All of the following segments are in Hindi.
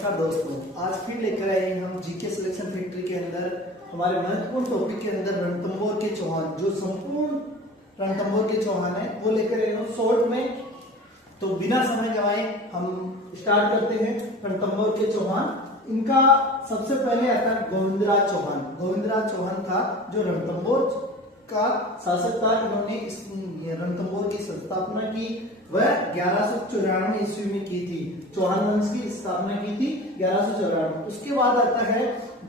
नमस्कार दोस्तों, आज फिर लेकर आए हम जीके सिलेक्शन फैक्ट्री के अंदर हमारे महत्वपूर्ण टॉपिक के अंदर रणथंभौर के चौहान, जो संपूर्ण रणथंभौर के चौहान है वो लेकर आए हम शॉर्ट में। तो बिना समय गवाए हम स्टार्ट करते हैं। रणथंभौर के चौहान, इनका सबसे पहले आता है गोविंदराज चौहान। गोविंदराज चौहान था जो रणथंभौर का शासक था। इन्होंने इस रणथंभौर की स्थापना की, वह 1194 ईस्वी में की थी। चौहान वंश की स्थापना की थी 1194। उसके बाद आता है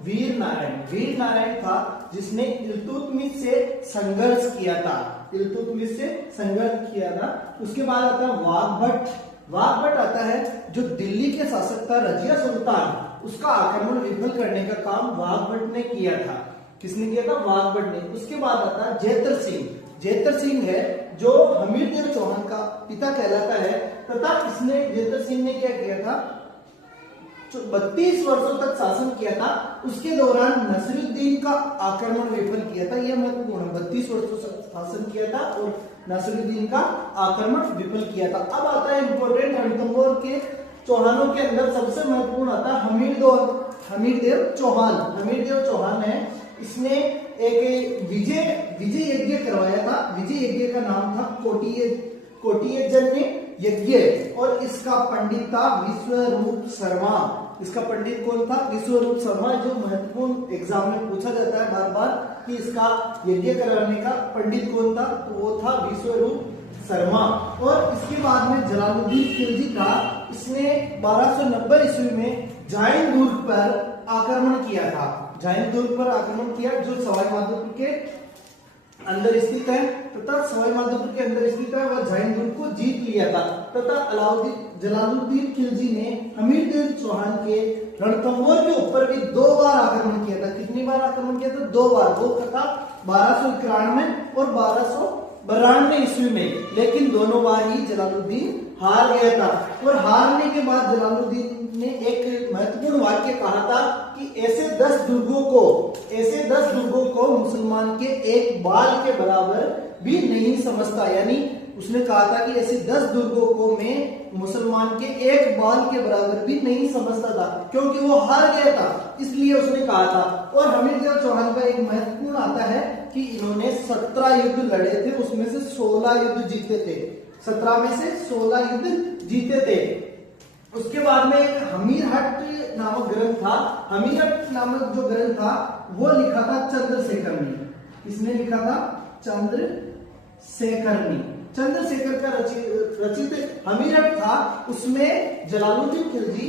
वीर नारायण। वीर नारायण था जिसने इल्तुतमिश से संघर्ष किया था, इल्तुतमिश से संघर्ष किया था। उसके बाद आता है वाघभट्ट। वाघभट्ट आता है जो दिल्ली के शासक था रजिया सुल्तान, उसका आक्रमण विफल करने का काम वाघभट्ट ने किया था। किसने किया था? वाघभट्ट ने। उसके बाद आता है जेतर सिंह। जेतर सिंह है जो हमीरदेव चौहान का पिता कहलाता है, तथा इसने जेतर सिंह ने क्या किया था? 32 वर्षों तक शासन किया था। उसके दौरान नसीरुद्दीन का आक्रमण विफल किया था। यह महत्वपूर्ण है, 32 वर्षों तक शासन किया था और नसीरुद्दीन का आक्रमण विफल किया था। अब आता है इंपॉर्टेंट रणथंभौर के चौहानों के अंदर सबसे महत्वपूर्ण आता है हमीरदेव चौहान। हमीरदेव चौहान है, इसने एक विजय यज्ञ करवाया था। विजय यज्ञ का नाम था कोटियजन्य यज्ञ, और इसका पंडित था विश्वरूप शर्मा। इसका पंडित कौन था? विश्वरूप शर्मा, जो महत्वपूर्ण एग्जाम में पूछा जाता है बार बार कि इसका यज्ञ कराने का पंडित कौन था, तो वो था विश्वरूप शर्मा। और इसके बाद में जलालुद्दीन खिलजी था, इसने 1290 ईस्वी में जाइन दुर्ग पर आक्रमण किया था। जाइन दुर्ग पर आक्रमण किया जो सवाई माधोपुर के अंदर स्थित है, तथा सवाई माधोपुर के अंदर स्थित है, वह जाइन दुर्ग को जीत लिया था। तथा जलालुद्दीन खिलजी ने हमीरदेव चौहान के रणथंभौर के ऊपर भी 2 बार आक्रमण किया था। कितनी बार आक्रमण किया था? 2 बार। वो था 1291 और 1292 ईस्वी में, लेकिन दोनों बार ही जलालुद्दीन हार गया था। और हारने के बाद जलालुद्दीन ने एक महत्वपूर्ण वाक्य कहा था कि ऐसे 10 दुर्गों को मुसलमान के एक बाल के बराबर भी नहीं समझता। यानी उसने कहा था कि ऐसे 10 दुर्गों को मैं मुसलमान के एक बाल के बराबर भी नहीं समझता था, क्योंकि वो हार गया था, इसलिए उसने कहा था। और हमीरदेव चौहान का एक महत्वपूर्ण आता है कि इन्होंने 17 युद्ध लड़े थे, उसमें से 16 युद्ध जीते थे। 17 में से 16 युद्ध जीते थे। उसके बाद में एक हमीरहट नामक ग्रंथ था। हमीरहट नामक जो ग्रंथ था वो लिखा था चंद्रशेखर ने। इसने लिखा था चंद्रशेखर ने। चंद्रशेखर का रचित हमीरहट था। उसमें जलालुद्दीन खिलजी